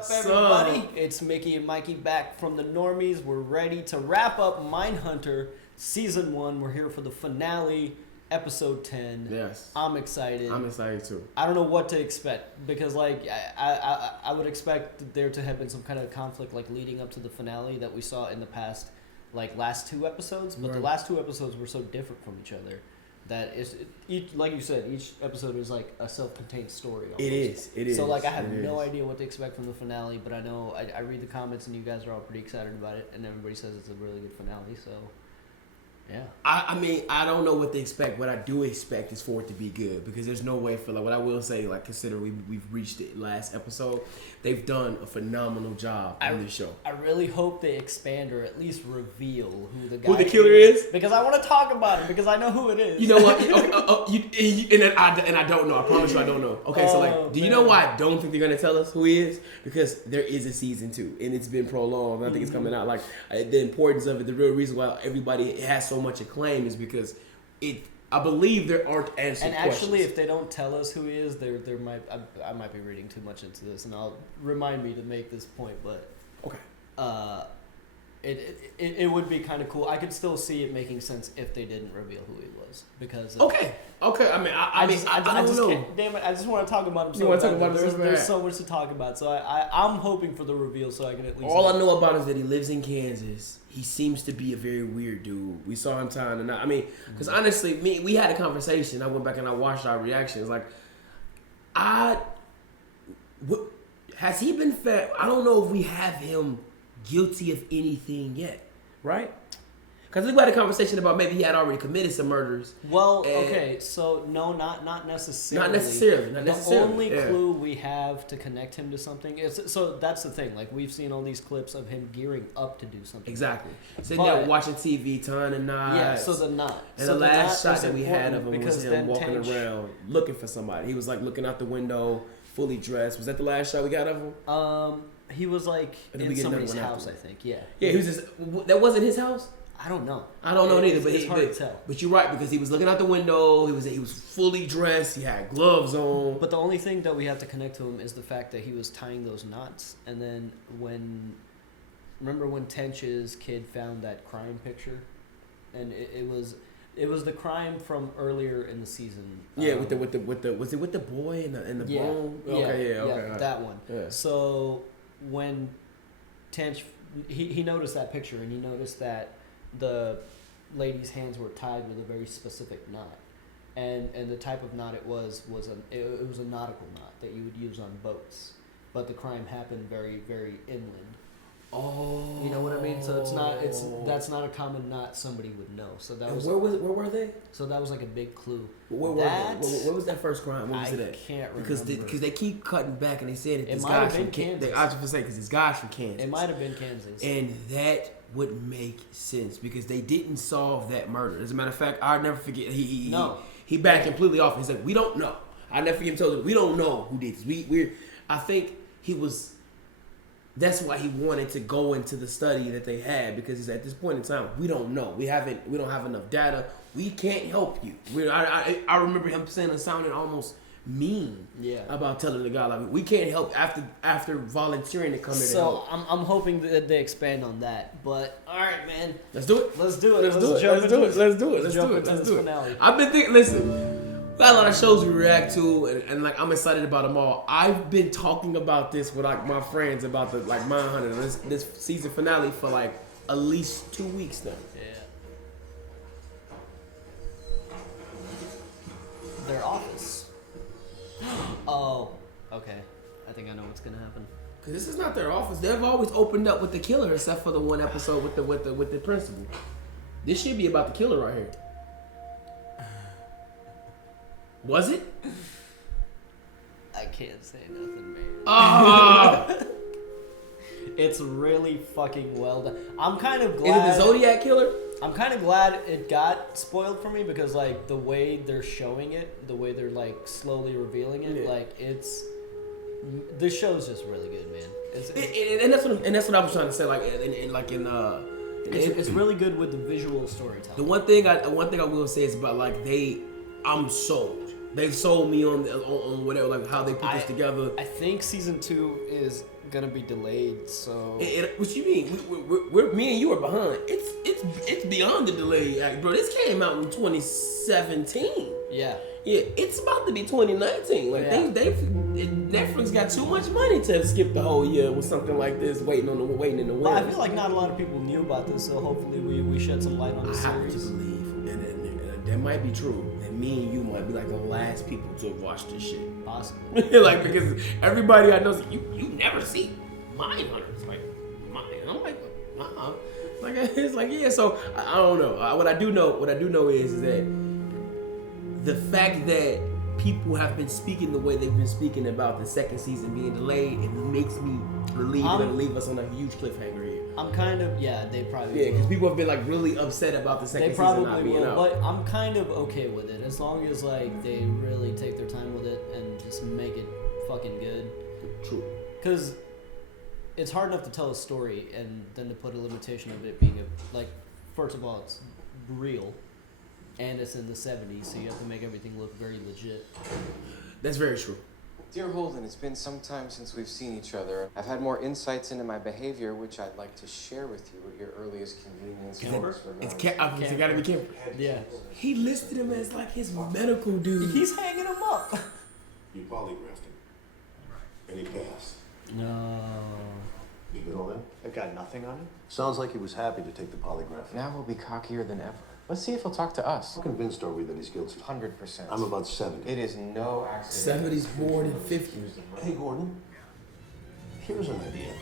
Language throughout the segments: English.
up, everybody? It's Mickey and Mikey back from the Normies. We're ready to wrap up Mindhunter Season 1. We're here for the finale, Episode 10. Yes. I'm excited. I'm excited too. I don't know what to expect because, like, I would expect there to have been some kind of conflict, like, leading up to the finale that we saw in the past, like, last two episodes. But the last two episodes were so different from each other. That is, like you said, each episode is like a self-contained story. Almost. It is. So like I have no idea what to expect from the finale, but I know I read the comments and you guys are all pretty excited about it, and everybody says it's a really good finale. So, yeah. I mean, I don't know what to expect. What I do expect is for it to be good because there's no way for like what I will say. Like consider we've reached the last episode, they've done a phenomenal job on this show. I really hope they expand or at least reveal who the guy who the killer is because I want to talk about it because I know who it is. You know what? And I don't know. I promise you, I don't know. Okay, so like, do you know why I don't think they're gonna tell us who he is? Because there is a season 2 and it's been prolonged. I think it's coming out. Like the importance of it, the real reason why everybody has so much acclaim is because I believe there aren't answered and actually, questions. if they don't tell us who he is, there might I might be reading too much into this, and I'll remind me to make this point. But okay, it would be kind of cool. I could still see it making sense if they didn't reveal who he was because okay. I mean, I don't know. Damn it! I just want to talk about him. You want to talk about him? There's so much to talk about. So I'm hoping for the reveal so I can at least. All I know about is that he lives in Kansas. He seems to be a very weird dude. We saw him time to night. I mean, because honestly, we had a conversation. I went back and I watched our reactions. Like, has he been fat? I don't know if we have him guilty of anything yet, right? Because we had a conversation about maybe he had already committed some murders. Well, okay, so no, not necessarily. Not necessarily. The only clue we have to connect him to something is so that's the thing. Like we've seen all these clips of him gearing up to do something. Exactly. Sitting there watching TV, tying a knot. Yeah. So the knot. And the last shot that we had of him was him walking around looking for somebody. He was like looking out the window, fully dressed. Was that the last shot we got of him? He was like in somebody's house, I think. Yeah. Yeah. He was just. That wasn't his house. I don't know. I don't know neither, but it's hard to tell. But you're right because he was looking out the window. He was fully dressed. He had gloves on. But the only thing that we have to connect to him is the fact that he was tying those knots. And then remember when Tench's kid found that crime picture, and it was the crime from earlier in the season. Yeah, with the was it with the boy and the bone? Okay, that one. Yeah. So when Tench he noticed that picture and he noticed that the lady's hands were tied with a very specific knot, and the type of knot it was a nautical knot that you would use on boats, but the crime happened very, very inland. Oh, you know what I mean? So that's not a common knot somebody would know. So that was where were they? So that was like a big clue. Where were they? What was that first crime? What was it at? I can't remember because they keep cutting back and they said it might have been Kansas. I was going to say because this guy's from Kansas. It might have been Kansas, and that would make sense because they didn't solve that murder. As a matter of fact, I'll never forget. He backed completely off. He's like, we don't know. I never forget him telling us, we don't know who did this. I think he was. That's why he wanted to go into the study that they had because he's at this point in time we don't know. We don't have enough data. We can't help you. I remember him saying it sounded almost mean. Yeah. About telling the guy like we can't help after volunteering to come here. So I'm hoping that they expand on that. But all right, man. Let's do it. Let's do it. Let's jump into this finale. I've been thinking. Listen. We got a lot of shows we react to, and like I'm excited about them all. I've been talking about this with like my friends about the like Mindhunter, this season finale for like at least 2 weeks now. Yeah. Their office. Oh, okay. I think I know what's gonna happen. Cause this is not their office. They've always opened up with the killer, except for the one episode with the principal. This should be about the killer right here. Was it? I can't say nothing, man. It's really fucking well done. I'm kind of glad. Is it the Zodiac killer? I'm kind of glad it got spoiled for me because like the way they're showing it, the way they're like slowly revealing it, like it's. This show's just really good, man. And that's what I was trying to say. Like it's really good with the visual storytelling. The one thing I will say is about like I'm sold. They sold me on whatever, like how they put this together. I think season 2 is gonna be delayed. So what you mean? We're me and you are behind. It's beyond the delay, bro. This came out in 2017. Yeah. Yeah, it's about to be 2019. Like Netflix got too much money to skip the whole year with something like this, waiting in the wind. But I feel like not a lot of people knew about this, so hopefully we shed some light on the series. I have to believe, and that might be true. And me and you might be like the last people to watch this shit. Possibly. Like because everybody I know, you never see Mindhunter. It's like I'm like, like it's like yeah. So I don't know. What I do know is that the fact that people have been speaking the way they've been speaking about the second season being delayed, it makes me believe they're gonna leave us on a huge cliffhanger here. I'm kind of they probably because people have been like really upset about the second season not being out. But I'm kind of okay with it as long as like they really take their time with it and just make it fucking good. True. Because it's hard enough to tell a story and then to put a limitation of it being first of all, it's real. And it's in the 70s, so you have to make everything look very legit. That's very true. Dear Holden, it's been some time since we've seen each other. I've had more insights into my behavior, which I'd like to share with you at your earliest convenience. It's gotta be Kemper. Yeah. He listed him as like his medical dude. He's hanging him up. You polygraphed him. And he passed. No. You good on that? I've got nothing on him. Sounds like he was happy to take the polygraph. Now he'll be cockier than ever. Let's see if he'll talk to us. How convinced are we that he's guilty? 100%. I'm about 70. It is no accident. 70s born and 50s. Hey, Gordon. Here's an idea.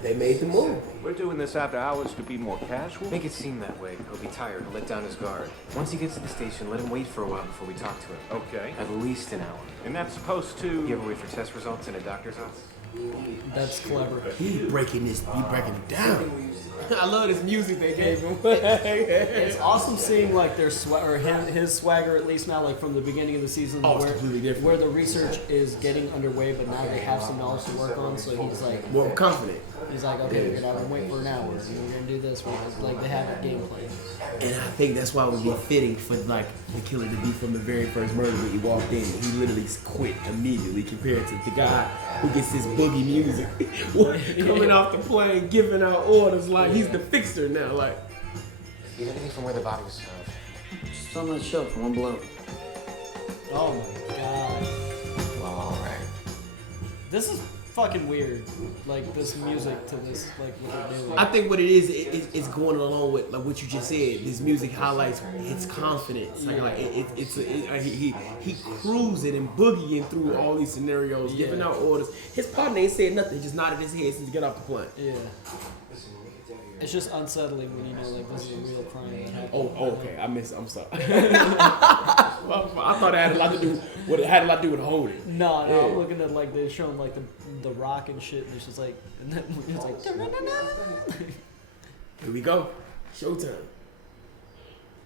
They made the move. We're doing this after hours to be more casual. Make it seem that way. He'll be tired and let down his guard. Once he gets to the station, let him wait for a while before we talk to him. Okay. At least an hour. And that's supposed to... You ever wait for test results in a doctor's office? That's clever. He breaking it down. I love this music they gave him. It's awesome seeing like their his swagger at least now, like from the beginning of the season, it's completely different. Where the research is getting underway, but now they have some knowledge to work on. So he's like more confident. He's like, okay, we're gonna wait for an hour, and we're gonna do this. Like they have a game plan. And I think that's why it would be fitting for like the killer to be from the very first murder when he walked in. He literally quit immediately compared to the guy who gets his boogie music coming off the plane, giving out orders like he's the fixer now. Like, You got anything from where the body was found? Just on that shelf for one blow. Oh my god. Well, all right. This is fucking weird. Like this music to this, like what they're doing. I think what it is, it's going along with like what you just said. This music highlights his confidence. He cruising and boogieing through all these scenarios, giving out orders. His partner ain't said nothing. He just nodded his head since he got off the plane. Yeah. It's just unsettling when you know like this is a real crime that happened. Oh, okay. I'm sorry. I thought it had a lot to do with holding. No, I'm looking at like they're showing like the rock and shit, and it's just like, and then it's like, here we go, showtime.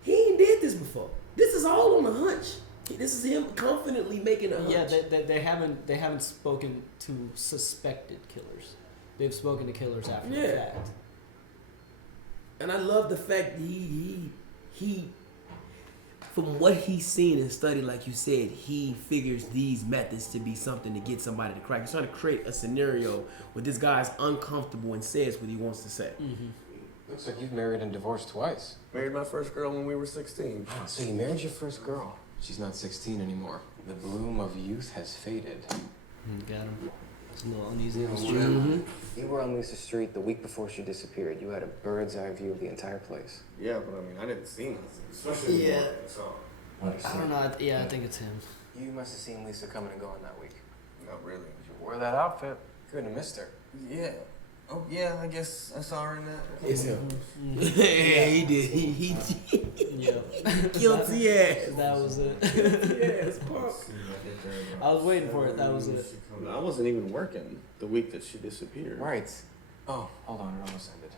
He ain't did this before. This is all on a hunch. This is him confidently making a hunch. Yeah, they haven't spoken to suspected killers. They've spoken to killers after the fact. And I love the fact that he from what he's seen and studied, like you said, he figures these methods to be something to get somebody to crack. He's trying to create a scenario where this guy's uncomfortable and says what he wants to say. Mm-hmm. Looks like you've married and divorced twice. Married my first girl when we were 16. Oh, so you married your first girl. She's not 16 anymore. The bloom of youth has faded. Got him. It's a little uneasy on the street. Mm-hmm. You were on Lisa Street the week before she disappeared. You had a bird's eye view of the entire place. Yeah, but I mean, I didn't see nothing. Yeah. I don't know. I think it's him. You must have seen Lisa coming and going that week. Not really. You wore that outfit. Couldn't have missed her. Yeah. Oh, yeah, I guess I saw her in that. It's him. Mm-hmm. Yeah, he did. He guilty ass. That was it. Yes, punk. I was waiting for it. That was it. I wasn't even working the week that she disappeared. Right. Oh, hold on. It almost ended.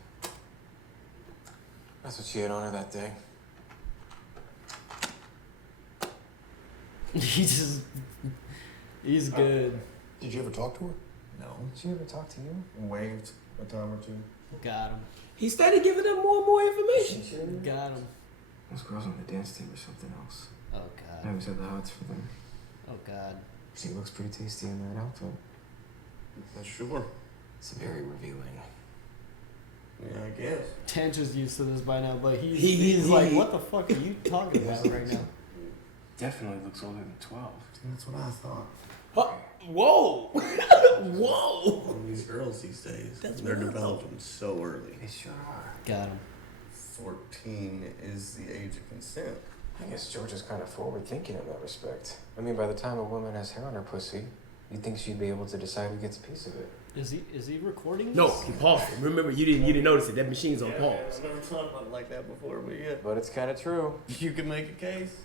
That's what she had on her that day. He's good. Did you ever talk to her? No. Did she ever talk to you? Waved a time or two. Got him. He started giving them more and more information. Got him. Those girls on the dance team or something else. Oh god. I always had the hots for them. Oh god. She looks pretty tasty in that outfit. Sure. It's very revealing. Yeah, I guess. Tench is used to this by now, but he's like, what the fuck are you talking about right now? Definitely looks older than 12. That's what I thought. Whoa! Whoa! These girls these days, That's they're what I developing so early. They sure are. Got him. 14 is the age of consent. I guess George is kind of forward-thinking in that respect. I mean, by the time a woman has hair on her pussy, you'd think she'd be able to decide who gets a piece of it. Is he recording this? No, he paused it. Remember, you didn't notice it. That machine's on pause. I've never thought about it like that before, but yeah. But it's kind of true. You can make a case.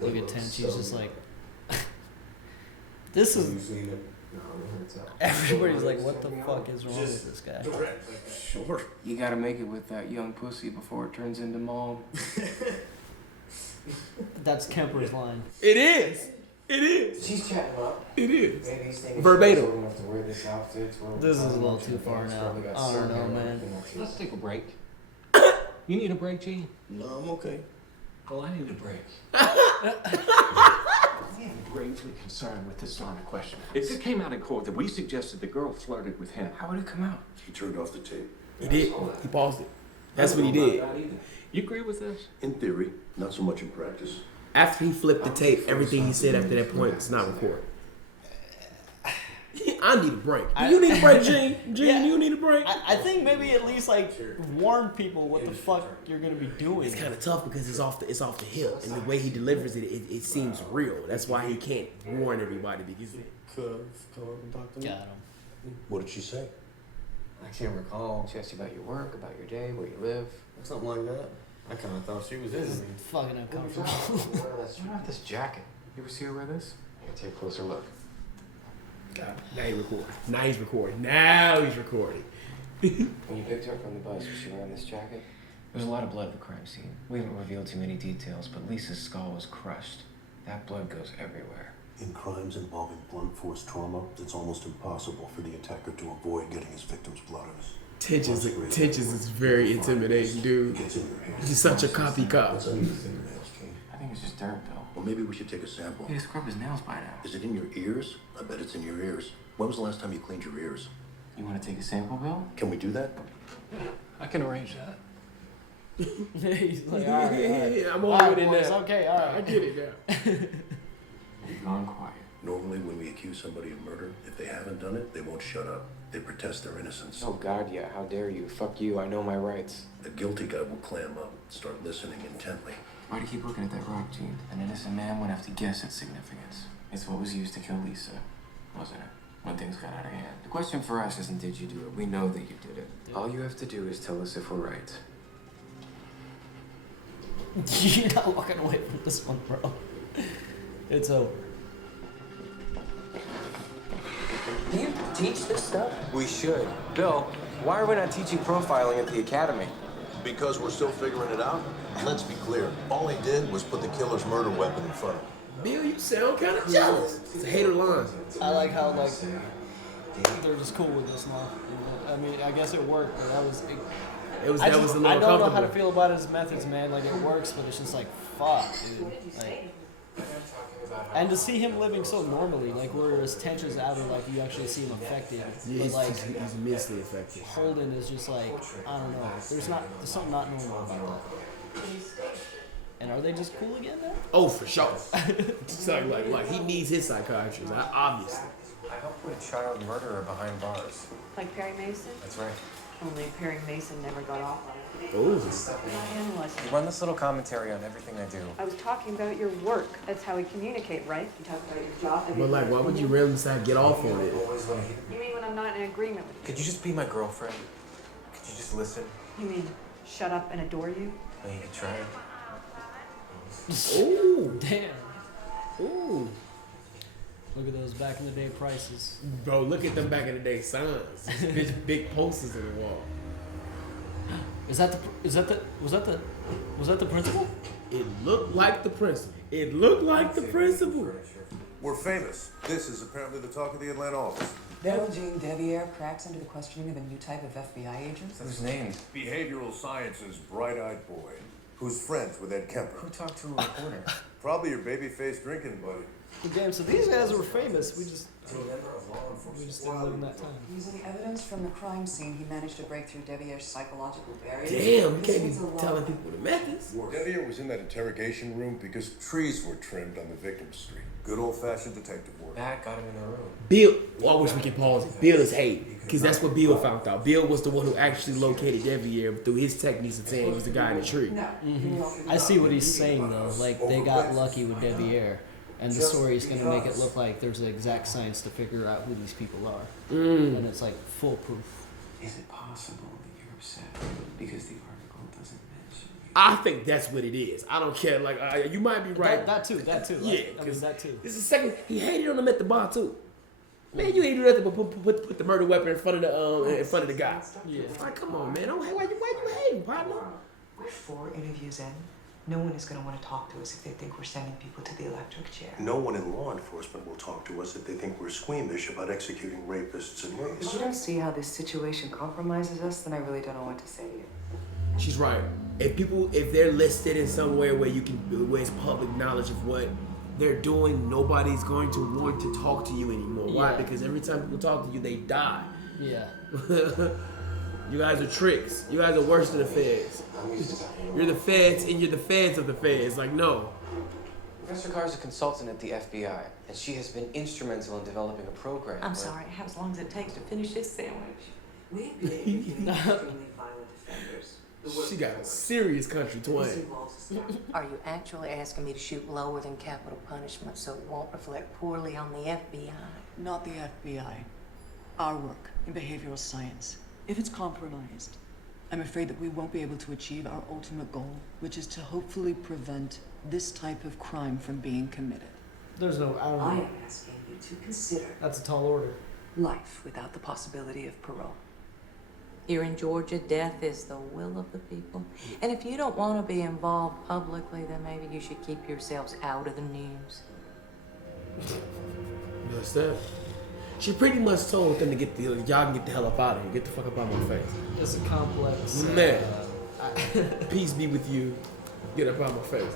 Look at Tench, he's just like... This is... Have you seen it? No, I heard so. Everybody's like, what the fuck is wrong with this guy? Sure. You gotta make it with that young pussy before it turns into mom. That's Kemper's line. It is. It is. She's chatting him up. It is. Maybe he's thinking Verbatim. she's old enough to wear this outfit. This is a little too far now. I don't know, man. Let's take a break. You need a break, Gene? No, I'm okay. Well, I need a break. I am gravely concerned with this line of questioning. If it came out in court that we suggested the girl flirted with him, How would it come out? He turned off the tape. He did. He paused it. That's what he did. you agree with this? In theory, not so much in practice. After he flipped the tape, everything he said after that point was not recorded. I need a break. Do you need a break, Gene? Gene, Yeah. you need a break? I think maybe at least like warn people what the fuck you're gonna be doing. It's kind of tough because it's off the hip, and the way he delivers it, it seems real. That's why he can't warn everybody because Could have come up and talked to me. Got him. What did she say? I can't recall. She asked you about your work, about your day, where you live. Something like that. I kind of thought she was This is into me. fucking uncomfortable. What about this jacket? You ever see her wear this? Here, take a closer look. God, now he's recording. Now he's recording. Now he's recording. When you picked her up from the bus, was she wearing this jacket? There's a lot of blood at the crime scene. We haven't revealed too many details, but Lisa's skull was crushed. That blood goes everywhere. In crimes involving blunt force trauma, it's almost impossible for the attacker to avoid getting his victim's blood on his. Tensions is very intimidating, dude. Gets in your hands. He's such a copycat. What's under your fingernails, King? I think it's just dirt, Bill. Well, maybe we should take a sample. He scrubbed his nails by now. Is it in your ears? I bet it's in your ears. When was the last time you cleaned your ears? You want to take a sample, Bill? Can we do that? I can arrange that. He's like, all right. I'm All over right, with it boys, now. okay, all I right. get it now. You've gone quiet. Normally, when we accuse somebody of murder, if they haven't done it, they won't shut up. They protest their innocence. Oh, God, yeah. How dare you? Fuck you. I know my rights. The guilty guy will clam up, start listening intently. Why do you keep looking at that rock, Gene? An innocent man would have to guess its significance. It's what was used to kill Lisa, wasn't it? When things got out of hand. The question for us isn't did you do it. We know that you did it. All you have to do is tell us if we're right. You're not walking away from this one, bro. It's over. Do you teach this stuff? We should. Bill, why are we not teaching profiling at the academy? Because we're still figuring it out? Let's be clear. All he did was put the killer's murder weapon in front of him. Bill, you sound kind of jealous. It's a hater line. I like how like they're just cool with this now. I mean, I guess it worked, but that was. That was a little I don't know how to uncomfortable. feel about his methods, man. Like it works, but it's just like fuck, dude. Like, and to see him living so normally, like whereas Tench is out of like you actually see him affected, Yeah, but like he's immensely affected. Holden is just like I don't know. There's something not normal about that. And are they just cool again now? Oh, for sure. It's like he needs his psychiatrist, obviously. I helped put a child murderer behind bars. Like Perry Mason? That's right. Only Perry Mason never got off on it. Oh. I analyzed it. Run this little commentary on everything I do. I was talking about your work. That's how we communicate, right? You talk about your job. But like, why would you really decide to get off on it? Always want to hear. You mean when I'm not in agreement with Could you just be my girlfriend? Could you just listen? you? You mean shut up and adore you? Well, you could try. Ooh. Damn. Ooh. Look at those back in the day prices. Bro, look at them back in the day signs. Big posters on the wall. Was that the principal? It looked like the principal. It looked like the principal. We're famous. This is apparently the talk of the Atlanta office. Beryl Jean Deviere cracks into the questioning of a new type of FBI agent. Whose name? Behavioral sciences bright-eyed boy who's friends with Ed Kemper. Who talked to a reporter? Probably your baby-faced drinking buddy. Damn, so these guys were famous. We just We just didn't live in that time. Using evidence from the crime scene, he managed to break through Devier's psychological barrier. Damn, you can't be telling people the methods. Devier was in that interrogation room because trees were trimmed on the victim's street. Good old-fashioned detective work. That got him in the room. Bill, well, I wish we could pause it. Bill is hate, because that's what Bill found out. Bill was the one who actually located Devier through his techniques of saying he was the guy in the tree. I see what he's saying though. Like they got lucky with Devier, and the story is going to make it look like there's an exact science to figure out who these people are, and it's like foolproof. Is it possible that you're upset because the article doesn't mention you? I think that's what it is. I don't care. Like you might be right. That too. Yeah, I mean, that too. This is the second. He hated on him at the bar too. Man, you ain't do nothing but put the murder weapon in front of the guy. Yeah. Like, come on, man. Don't hate. Why you hating, partner? We're 4 interviews in. No one is going to want to talk to us if they think we're sending people to the electric chair. No one in law enforcement will talk to us if they think we're squeamish about executing rapists and If murderers. you don't see how this situation compromises us, then I really don't know what to say to you. She's right. If they're listed in somewhere where it's public knowledge of what they're doing, nobody's going to want to talk to you anymore. Why? Yeah. Because every time people talk to you, they die. Yeah. You guys are tricks. You guys are worse than the feds. You're the feds, and you're the feds of the feds. Like, no. Professor Carr is a consultant at the FBI, and she has been instrumental in developing a program. I'm sorry, I have as long as it takes to finish this sandwich. We've been extremely violent offenders. She got a serious country twang. Are you actually asking me to shoot lower than capital punishment so it won't reflect poorly on the FBI? Not the FBI. Our work in behavioral science. If it's compromised, I'm afraid that we won't be able to achieve our ultimate goal, which is to hopefully prevent this type of crime from being committed. There's no. I don't know. I am asking you to consider That's a tall order. life without the possibility of parole. Here in Georgia, death is the will of the people. And if you don't want to be involved publicly, then maybe you should keep yourselves out of the news. What's that? She pretty much told them to y'all can get the hell up out of here. Get the fuck up out of my face. It's a complex. Man, peace be with you. Get up out of my face.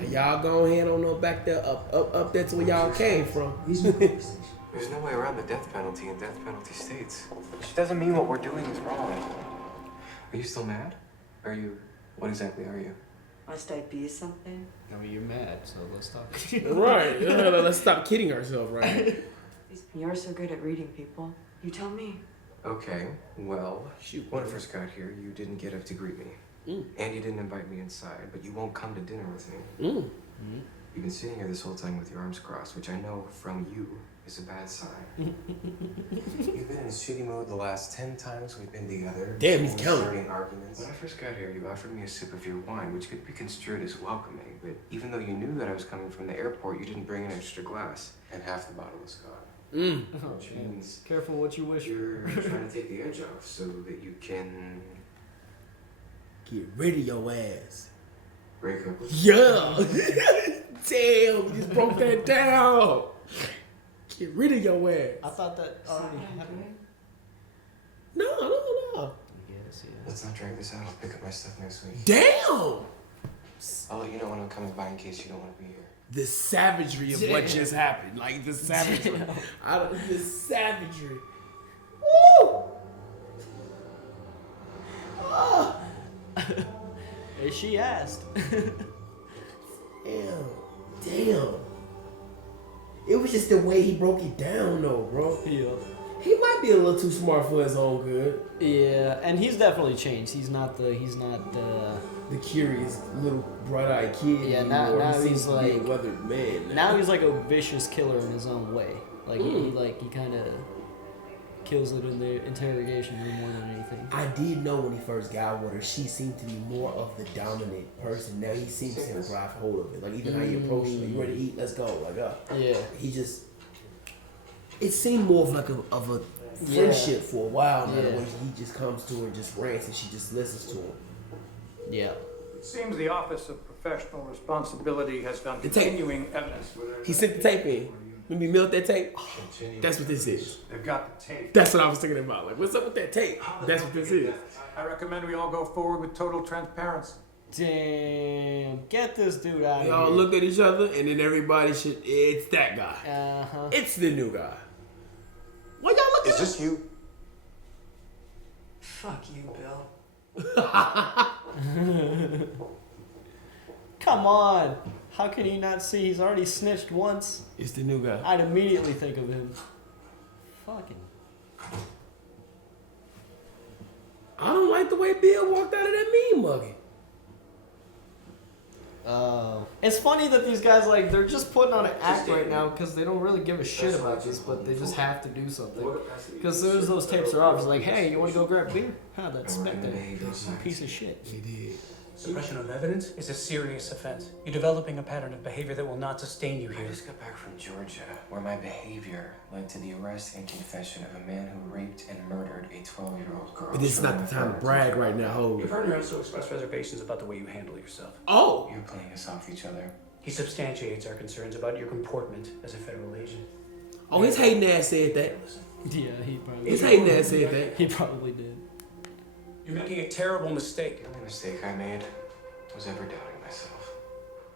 And y'all go ahead on up back there, up there to where y'all came from. There's no way around the death penalty in death penalty states. Which doesn't mean what we're doing is wrong. Are you still mad? What exactly are you? Must I be something? I mean, you're mad, so let's talk. Right. Let's stop kidding ourselves, right? You're so good at reading people. You tell me. Okay, well, Shoot, when I first got here, you didn't get up to greet me. And you didn't invite me inside, but you won't come to dinner with me. You've been sitting here this whole time with your arms crossed, which I know from you is a bad sign. You've been in a shitty mood the last 10 times we've been together. Damn, he's counting. Starting arguments. When I first got here, you offered me a sip of your wine, which could be construed as welcoming, but even though you knew that I was coming from the airport, you didn't bring an extra glass, and half the bottle was gone. Which means Careful what you wish. you're trying to take the edge off so that you can Get rid of your ass. break up with Yeah. Damn, you just broke that down. Get rid of your ass. I thought that already happened. No. Let's not drag this out. I'll pick up my stuff next week. Damn. I'll let you know when I'm coming by in case you don't want to be here. The savagery of what just happened. Like, the savagery. The savagery. Woo! Oh. Hey, she asked. Damn. It was just the way he broke it down, though, bro. Yeah. He might be a little too smart for his own good. Yeah, and he's definitely changed. He's not the curious little bright-eyed kid. Yeah, now he he's seems to be like a weathered man. Now he's like a vicious killer in his own way. Like he kind of kills it in the interrogation room more than anything. I did know when he first got with her, she seemed to be more of the dominant person. Now he seems to grab hold of it. Like, even how he approached her, you ready to eat? Let's go. Like, yeah. He just. It seemed more of like a friendship for a while now. When he just comes to her and just rants and she just listens to him. Yeah. It seems the Office of Professional Responsibility has found continuing evidence. He sent the tape in. When we milk that tape, that's what this is. They've got the tape. That's what I was thinking about. Like, what's up with that tape? That's what this is. I recommend we all go forward with total transparency. Damn, get this dude out of They here. all looked at each other, and then everybody it's that guy. Uh-huh. It's the new guy. this you? Fuck you, Bill. Come on. How can he not see? He's already snitched once. It's the new guy. I'd immediately think of him. Fucking. I don't like the way Bill walked out of that mean mugging. It's funny that these guys, like, they're just putting on an act right now because they don't really give a shit about this, but they just have to do something. Because as soon as those tapes are off, it's like, hey, you want to go grab beer? Huh, that Spectre, piece of shit. He did. Suppression of evidence is a serious offense. You're developing a pattern of behavior that will not sustain you here. I just got back from Georgia, where my behavior led to the arrest and confession of a man who raped and murdered a 12-year-old girl. But this is not the time to brag right now, ho. Your partner also expressed reservations about the way you handle yourself. Oh! You're playing us off each other. He substantiates our concerns about your comportment as a federal agent. Oh, his hating ass said that. Yeah, he probably His hating ass said that. He probably did. You're making a terrible mistake. The only mistake I made was ever doubting myself.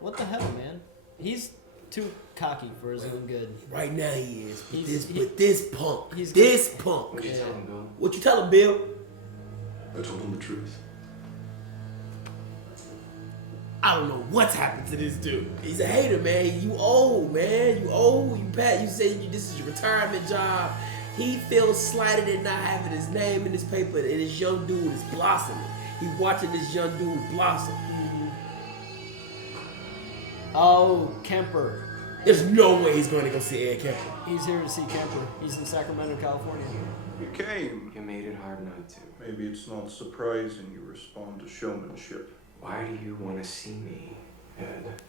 What the hell, man? He's too cocky for his own good. Right now he is. But He's punk. What'd you tell him, Bill? What you tell him, Bill? I told him the truth. I don't know what's happened to this dude. He's a hater, man. You old, man. You old. You say this is your retirement job. He feels slighted at not having his name in this paper, and this young dude is blossoming. He's watching this young dude blossom. Oh, Kemper. There's no way he's going to go see Ed Kemper. He's here to see Kemper. He's in Sacramento, California. You came. You made it hard not to. Maybe it's not surprising you respond to showmanship. Why do you want to see me, Ed?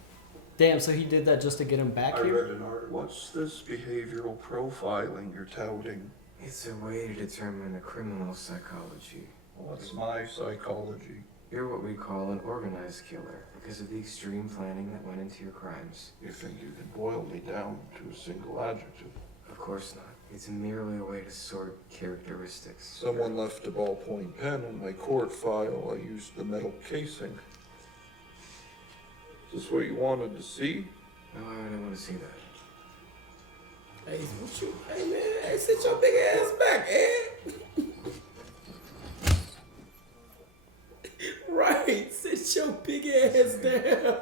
Damn, so he did that just to get him back I here? read an art. What's this behavioral profiling you're touting? It's a way to determine a criminal psychology. What's my psychology? You're what we call an organized killer because of the extreme planning that went into your crimes. You think you can boil me down to a single adjective? Of course not. It's merely a way to sort characteristics. Someone left a ballpoint pen in my court file. I used the metal casing. Is this what you wanted to see? No, I don't want to see that. Hey, what you? Hey, man, hey, sit your big ass back, Ed. Right, sit your big ass down.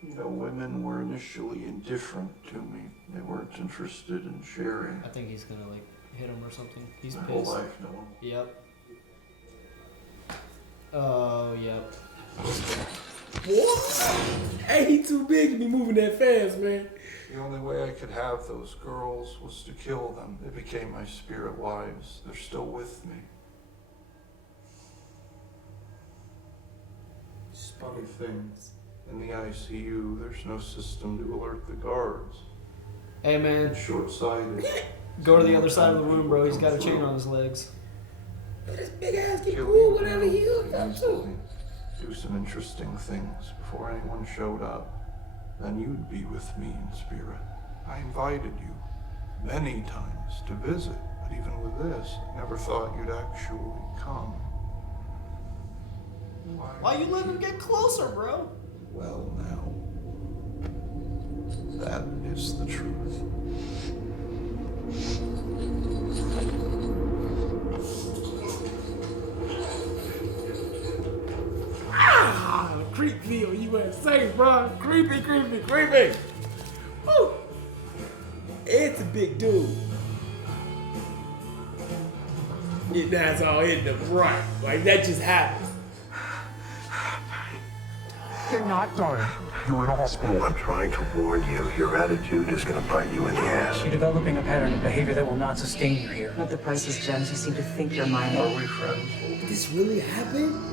You know, women were initially indifferent to me. They weren't interested in sharing. I think he's gonna, like, hit him or something. He's My pissed. whole life, no one. Yep. Oh, yep. What? Hey, he too big to be moving that fast, man. The only way I could have those girls was to kill them. They became my spirit wives. They're still with me. Funny things. In the ICU, there's no system to alert the guards. Hey, man. It's short-sighted. Go to the other side of the room, bro. He's got a chain on his legs. This big ass get Kill cool you whatever he hooked up to. instantly. Do some interesting things before anyone showed up. Then you'd be with me in spirit. I invited you many times to visit, but even with this, I never thought you'd actually come. Why you letting him get closer, bro? Well, now, that is the truth. Ah, Creepville, USA, bro. Creepy, creepy, creepy. Woo. It's a big dude. Yeah, that's all in the right. Like, that just happened. You're not dying. You're in a hospital. I'm trying to warn you. Your attitude is going to bite you in the ass. You're developing a pattern of behavior that will not sustain you here. Not the priceless gems you seem to think you're mining. Are we friends? Did this really happen?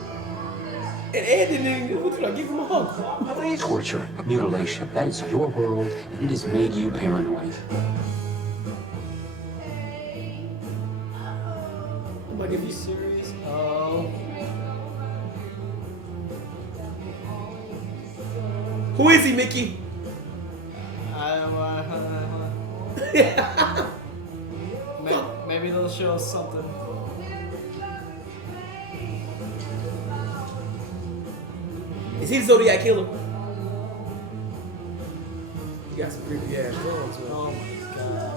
And Ed didn't, what did I give him a hug? Torture, mutilation, that is your world, and it has made you paranoid. I'm like, are you serious? Oh. Who is he, Mickey? Maybe they'll show us something. Is he the Zodiac Killer? He got some creepy ass clothes, man. Oh my god.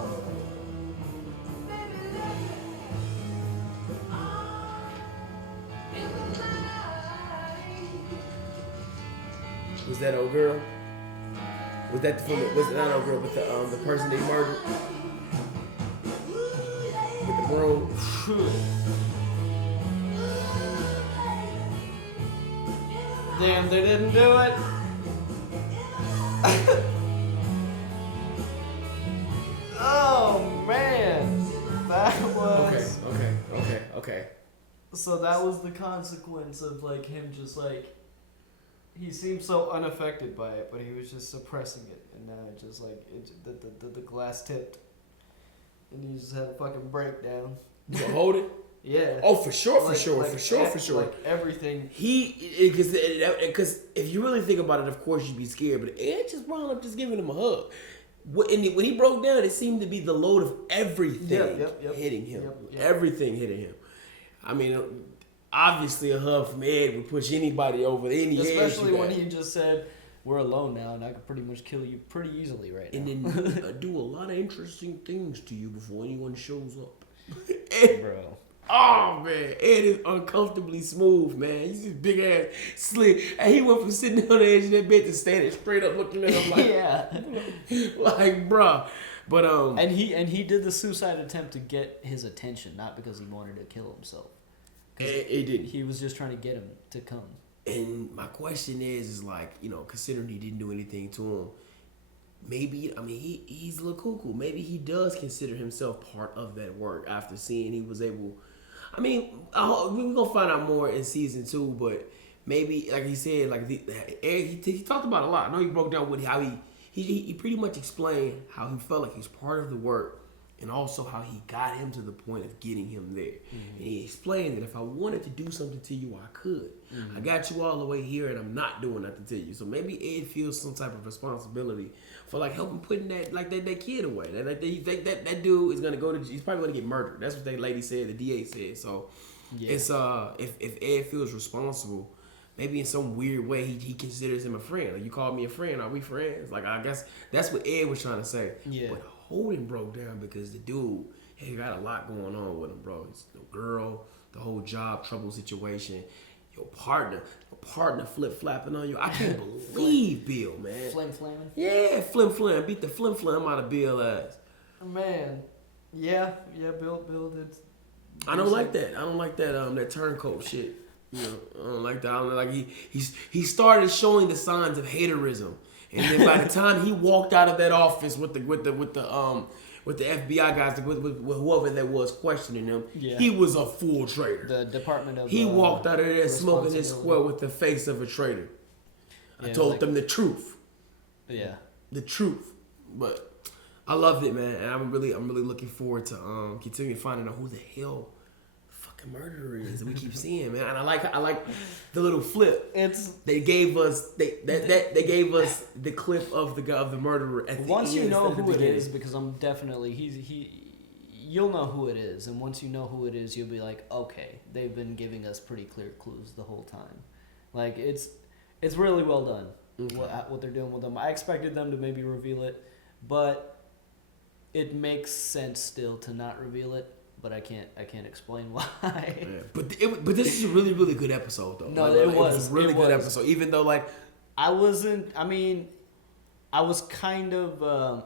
Was that old girl? Was that was it not old girl, but the person they murdered with the broom? Damn, they didn't do it. Oh man, that was Okay. So that was the consequence of like him just like he seemed so unaffected by it, but he was just suppressing it, and now it just like the glass tipped, and he just had a fucking breakdown. You gonna hold it? Yeah. Oh, for sure. Like everything. Because if you really think about it, of course you'd be scared. But Ed just wound up just giving him a hug. When he broke down, it seemed to be the load of everything hitting him. Everything hitting him. I mean, obviously a hug from Ed would push anybody over any edge. Especially when he just said, "We're alone now, and I could pretty much kill you pretty easily right now." And then do a lot of interesting things to you before anyone shows up. Bro. Oh man, Ed is uncomfortably smooth, man. He's this big ass slick, and he went from sitting on the edge of that bed to standing straight up, looking at him like, like, bruh. But and he did the suicide attempt to get his attention, not because he wanted to kill himself. It didn't. He was just trying to get him to come. And my question is like, you know, considering he didn't do anything to him, maybe, I mean, he's a little cuckoo. Maybe he does consider himself part of that work after seeing he was able. I mean, we're gonna find out more in season 2, but maybe, like he said, like he talked about a lot. I know he broke down how he pretty much explained how he felt like he was part of the work, and also how he got him to the point of getting him there. Mm-hmm. And he explained that if I wanted to do something to you, I could. Mm-hmm. I got you all the way here, and I'm not doing nothing to you. So maybe Ed feels some type of responsibility for like helping putting that kid away. That dude is gonna go to. He's probably gonna get murdered. That's what that lady said. The DA said. So it's if Ed feels responsible, maybe in some weird way he considers him a friend. Like, you called me a friend. Are we friends? Like, I guess that's what Ed was trying to say. Yeah. But Holden broke down because the dude he got a lot going on with him, bro. It's the girl, the whole job trouble situation. Your partner flip-flapping on you. I can't believe Bill, man. Flim-flamming? Yeah, flim-flam. Beat the flim-flam out of Bill ass. Man. Yeah, Bill did. I don't like that. That turncoat shit. You know, I don't like that. I don't like he started showing the signs of haterism. And then by the time he walked out of that office with the FBI guys, with whoever that was questioning him, he was a full traitor. The Department of He walked out of there smoking his square with the face of a traitor. I told them the truth. Yeah. The truth. But I loved it, man, and I'm really looking forward to continuing finding out who the hell murderer is that we keep seeing, man. And I like the little flip. They gave us they gave us the clip of the murderer at the once end. You know who it is, because I'm definitely you'll know who it is, and once you know who it is, you'll be like, okay, they've been giving us pretty clear clues the whole time. Like it's really well done. Okay. What they're doing with them. I expected them to maybe reveal it, but it makes sense still to not reveal it. But I can't explain why. Yeah. But this is a really, really good episode though. No, it was a really good episode. Even though I was kind of I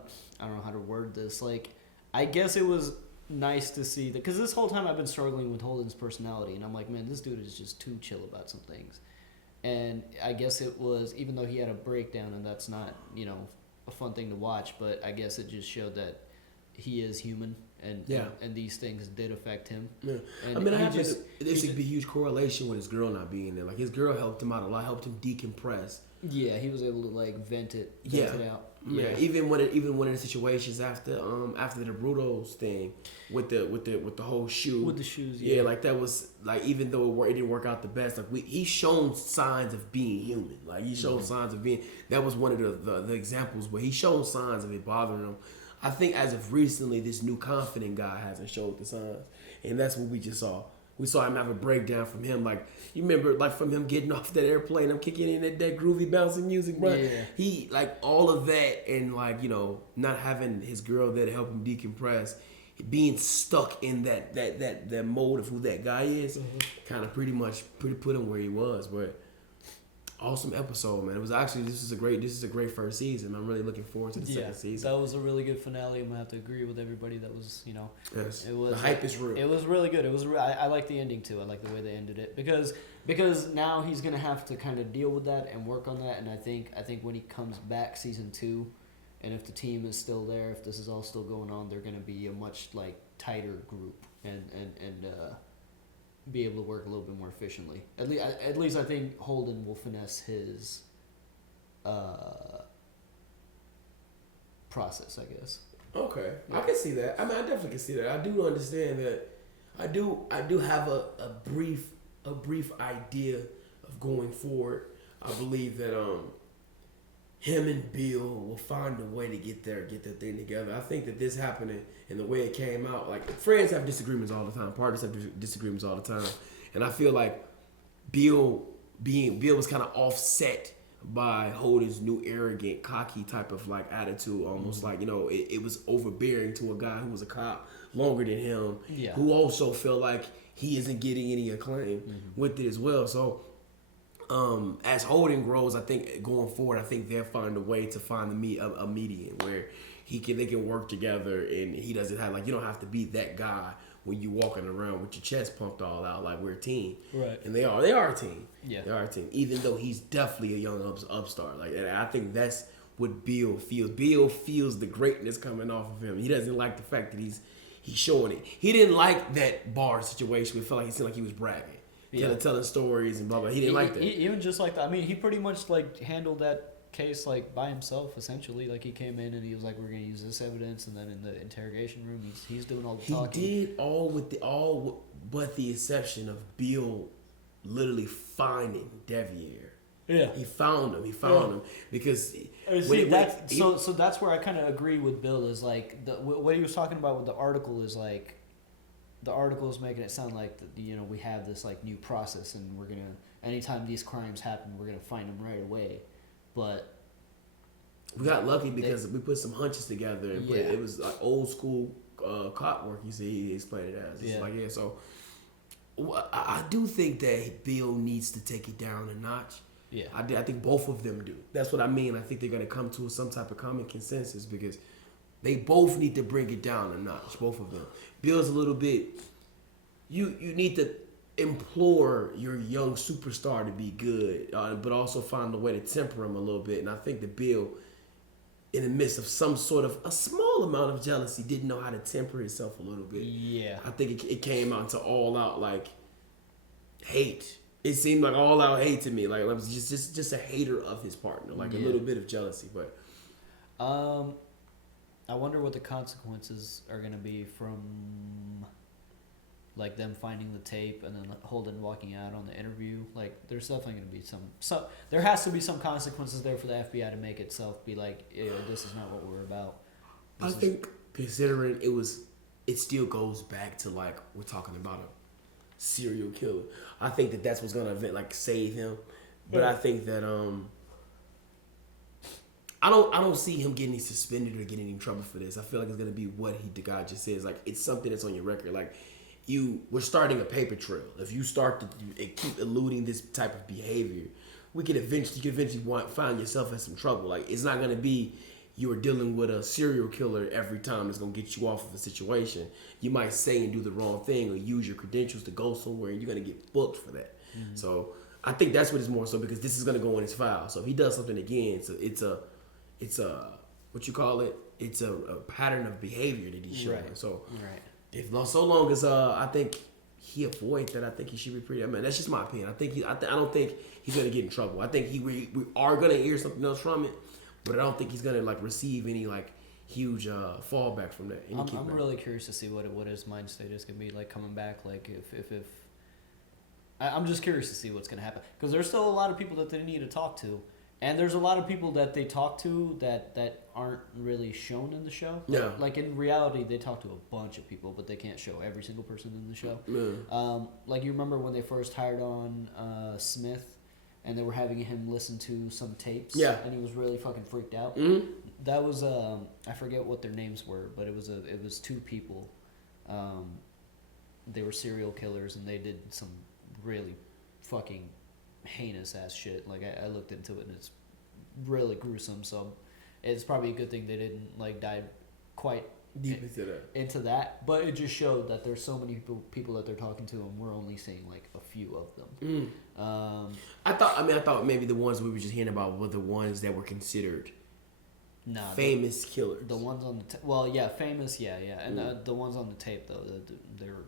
don't know how to word this. Like, I guess it was nice to see that, because this whole time I've been struggling with Holden's personality, and I'm like, man, this dude is just too chill about some things. And I guess it was, even though he had a breakdown, and that's not, you know, a fun thing to watch, but I guess it just showed that he is human. And these things did affect him. Yeah. And I mean, there should be a huge correlation with his girl not being there. Like, his girl helped him out a lot, helped him decompress. Yeah, he was able to like vent it out. Yeah, even one of the situations after the Brutos thing with the whole shoe. With the shoes, yeah, like that was like, even though it didn't work out the best, like he's shown signs of being human. Like he showed signs of being. That was one of the examples where he showed signs of it bothering him. I think as of recently, this new confident guy hasn't showed the signs, and that's what we just saw. We saw him have a breakdown from him. Like, you remember, like, from him getting off that airplane, him kicking in that groovy bouncing music, bro. Yeah. He, like, all of that, and, like, you know, not having his girl there to help him decompress, being stuck in that mode of who that guy is, kind of pretty much put him where he was. But Awesome episode, man. It was actually this is a great first season. I'm really looking forward to the second season. That was a really good finale. I'm gonna have to agree with everybody that was, Yes. it was The hype is real. It was really good. It was I like the ending too. I like the way they ended it because now he's gonna have to kind of deal with that and work on that. And I think when he comes back season 2, and if the team is still there, if this is all still going on, they're gonna be a much like tighter group and be able to work a little bit more efficiently. At least I think Holden will finesse his process, I guess. Okay, yeah. I can see that. I mean, I definitely can see that. I do understand that. I do have a brief idea of going forward. I believe that him and Bill will find a way to get their thing together. I think that this happening and the way it came out, like friends have disagreements all the time, partners have disagreements all the time, and I feel like Bill was kind of offset by Holden's new arrogant, cocky type of like attitude, almost like it was overbearing to a guy who was a cop longer than him, who also felt like he isn't getting any acclaim with it as well. So. As Holden grows, I think going forward, I think they'll find a way to find a median where they can work together, and he doesn't have you don't have to be that guy when you walking around with your chest pumped all out like we're a team, right? And they are a team, they are a team. Even though he's definitely a young upstart, and I think that's what Bill feels. Bill feels the greatness coming off of him. He doesn't like the fact that he's showing it. He didn't like that bar situation. It felt like he seemed like he was bragging. Telling stories and blah blah. He didn't like that. Even just like that. I mean, he pretty much handled that case by himself essentially. Like he came in and he was like, "We're gonna use this evidence," and then in the interrogation room, he's doing all the talking. He did all but the exception of Bill, literally finding Devier. Yeah, he found him. He found him because. So that's where I kind of agree with Bill. Is what he was talking about with the article is like. The article is making it sound like we have this new process, and we're gonna anytime these crimes happen, we're gonna find them right away. But we got lucky because we put some hunches together, and it was like old school cop work. He explained it as. So I do think that Bill needs to take it down a notch. Yeah, I think both of them do. That's what I mean. I think they're gonna come to some type of common consensus because. They both need to bring it down a notch, both of them. Bill's a little bit. You need to implore your young superstar to be good, but also find a way to temper him a little bit. And I think that Bill, in the midst of some sort of a small amount of jealousy, didn't know how to temper himself a little bit. Yeah, I think it came out to all out hate. It seemed like all out hate to me. Like I was just a hater of his partner, a little bit of jealousy, but. I wonder what the consequences are going to be from, them finding the tape and then Holden walking out on the interview. There's definitely going to be so there has to be some consequences there for the FBI to make itself be like, this is not what we're about. I think considering it still goes back to we're talking about a serial killer. I think that's what's going to save him, but I think that I don't see him getting suspended or getting in trouble for this. I feel like it's gonna be what the guy just says. It's something that's on your record. We're starting a paper trail. If you start to keep eluding this type of behavior, you could eventually find yourself in some trouble. It's not gonna be you're dealing with a serial killer every time that's gonna get you off of a situation. You might say and do the wrong thing or use your credentials to go somewhere, and you're gonna get booked for that. Mm-hmm. So I think that's what it's more so because this is gonna go in his file. So if he does something again, it's a what you call it? It's a pattern of behavior that he's showing. Right. So if so long as I think he avoids that, I think he should be pretty. I mean, that's just my opinion. I don't think he's gonna get in trouble. I think we are gonna hear something else from it, but I don't think he's gonna receive any huge fallback from that. I'm really curious to see what his mind state is gonna be coming back. If I'm just curious to see what's gonna happen because there's still a lot of people that they need to talk to. And there's a lot of people that they talk to that aren't really shown in the show. In reality, they talk to a bunch of people, but they can't show every single person in the show. Yeah. You remember when they first hired on Smith, and they were having him listen to some tapes. Yeah. And he was really fucking freaked out. Mm-hmm. That was I forget what their names were, but it was two people. They were serial killers, and they did some really fucking heinous ass shit. Like I looked into it and it's really gruesome. So it's probably a good thing they didn't like dive quite deep into that. But it just showed that there's so many people that they're talking to, and we're only seeing like a few of them. I thought maybe the ones we were just hearing about were the ones that were considered famous killers. The ones on the famous, and the ones on the tape though, they're.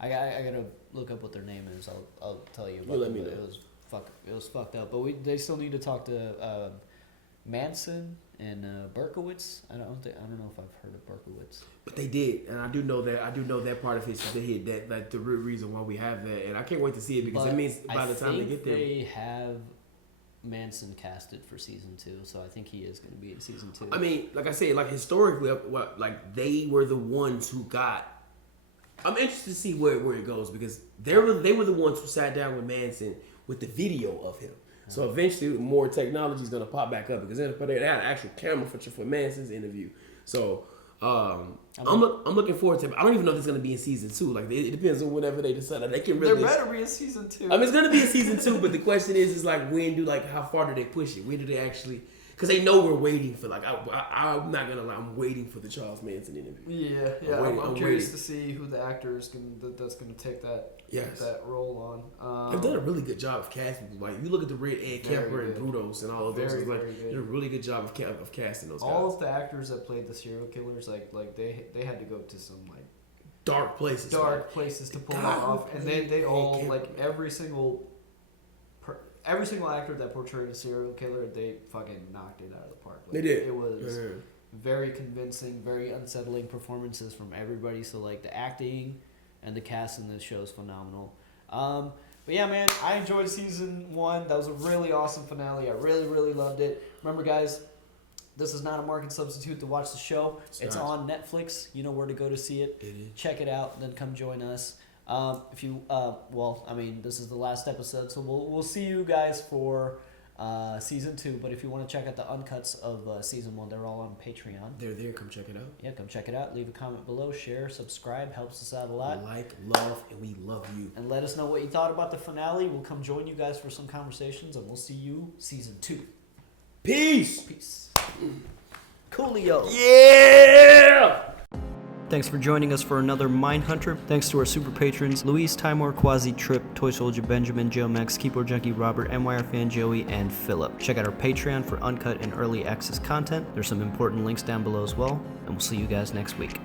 I gotta look up what their name is. I'll tell you. About them, it was fucked up. But they still need to talk to Manson and Berkowitz. I don't know if I've heard of Berkowitz. But they did, and I do know that part of history. That the real reason why we have that, and I can't wait to see it because it means by the time they get there, they have Manson casted for season 2, so I think he is going to be in season 2. I mean, like I said, like historically, like they were the ones who got. I'm interested to see where it goes because they were the ones who sat down with Manson with the video of him. So eventually, more technology is gonna pop back up because they had an actual camera for Manson's interview. So I'm looking forward to it. I don't even know if it's gonna be in season 2. Like it depends on whenever they decide. They can really. There better be a season 2. I mean, it's gonna be a season 2, but the question is like how far do they push it? When do they actually? Because they know we're waiting for I'm not gonna lie, I'm waiting for the Charles Manson interview. Yeah. I'm curious to see who the actor is that's gonna take that role on. They've done a really good job of casting. Like you look at the Red Ed Kemper and Brutos and all of those. They did a really good job of casting those guys. All of the actors that played the serial killers, like they had to go to some like dark places to pull it off, and they all like every single actor that portrayed a serial killer, they fucking knocked it out of the park. Like, they did. It was very convincing, very unsettling performances from everybody. So like the acting and the cast in this show is phenomenal. But yeah, man, I enjoyed season 1. That was a really awesome finale. I really, really loved it. Remember, guys, this is not a market substitute to watch the show. It's on Netflix. You know where to go to see it. Check it out, then come join us. If you, this is the last episode, so we'll see you guys for season 2. But if you want to check out the uncuts of season 1, they're all on Patreon. They're there. Come check it out. Yeah, come check it out. Leave a comment below, share, subscribe, helps us out a lot. Like, love, and we love you. And let us know what you thought about the finale. We'll come join you guys for some conversations, and we'll see you season 2. Peace. Coolio. Yeah. Thanks for joining us for another Mindhunter. Thanks to our super patrons, Luis, Timor, Quasi, Trip, Toy Soldier, Benjamin, Joe Max, Keyboard Junkie, Robert, MYR Fan, Joey, and Philip. Check out our Patreon for uncut and early access content. There's some important links down below as well, and we'll see you guys next week.